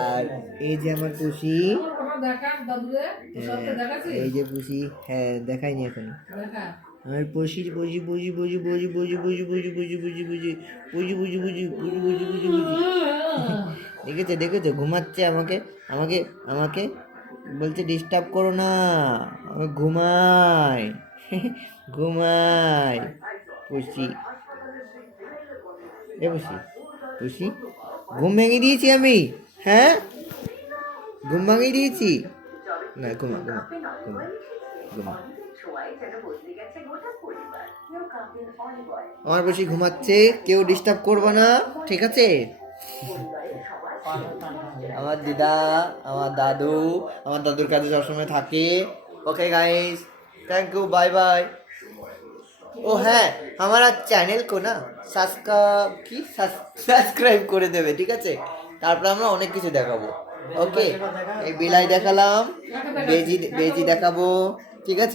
আর এই যে আমার পুষি, এই যে পুষি, হ্যাঁ দেখাইনি এখন। আমার পুষি পুষি পুষি পুষি পুষি পুষি পুষি পুষি পুষি পুষি পুষি পুষি পুষি পুষি পুষি পুষি পুষি পুষি দেখেছো দেখেছো, ঘুমাচ্ছে আমাকে আমাকে আমাকে বলছে ডিস্টার্ব করো না, আমি ঘুমাই ঘুমাই। পুষি এ পুষি পুষি, ঘুম ভেঙে দিয়েছি আমি, হ্যাঁ ঘুম ভাঙিয়ে দিয়েছি, না ঘুমা ঘুমা ঘুমা ঘুমা। আমার বসে ঘুমাচ্ছে, কেউ ডিস্টার্ব করবে না, ঠিক আছে? আমার দিদা, আমার দাদু, আমার দাদুর কাছে সবসময় থাকে। Okay guys, thank you, bye bye. ও হ্যাঁ, আমার চ্যানেল কো না সাবস্ক্রাইব করে দেবে, ঠিক আছে? তারপর আমরা অনেক কিছু দেখাবো। ওকে, এই বিলাই দেখালাম, বেজি বেজি দেখাবো, ঠিক আছে?